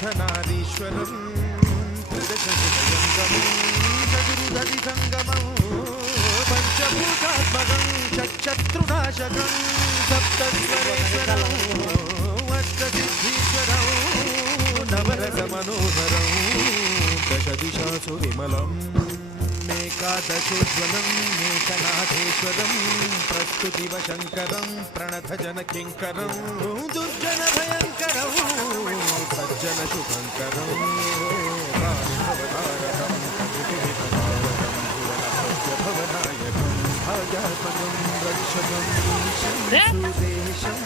అర్ధనారీశ్వరం త్రిదశహృదయంగమం చతురుదధి సంగమం పంచభూతాత్మకం చక్షత్రునాశకం సప్తస్వరేశ్వరం అష్టసిద్ధీశ్వరం నవరసమనోహరం దశదిశాసు విమలం ఏకాదశోజ్వలం మేఘనాథేశ్వరం ప్రస్తుతివ శంకరం ప్రణతజన కింకరం దుర్జన భయంకరం సజ్జన శుభంకరం భవతారకం భవనాయకం భాగ్యాత్మకం రక్షకం సుదేశం